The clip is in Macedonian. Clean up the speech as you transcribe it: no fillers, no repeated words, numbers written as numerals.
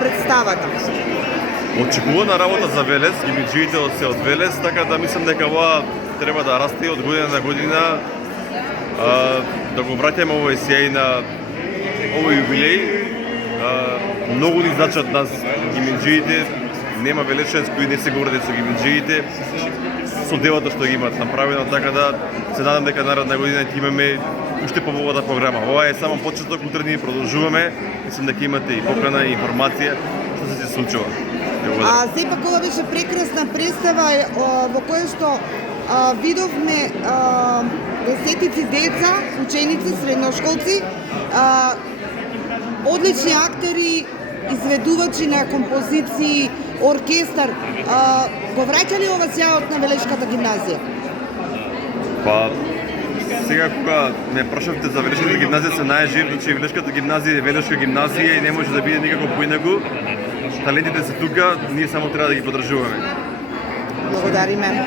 представата? Очекувана работа за Велес, гимиджиите се од Велес, така да мислам дека ова треба да расте од година на година, да го враќаме овој сеј на овој юбилеј. Многу ни значат нас гимиджиите, нема велешенец кој не се горди со гимиджиите, со делото што ги имат направено, така да се надам дека наредна година ќе имаме уште побогата програма. Ова е само почеток, утре ни продолжуваме. Мислам дека имате и покана и информација што се случува. Сепак ова беше прекрасна представа во која што видовме десетици деца, ученици, средношколци, одлични актери, изведувачи на композиции, оркестар. Го враќа ли ова сјаот на Велешката гимназија? Па, сега кога ме прашавте за Велешката гимназија, се најжив, значи Велешката гимназија е Велешка гимназија и не може да биде никако поинаку. Талентите се тука, ние само треба да ги поддржуваме. Благодариме.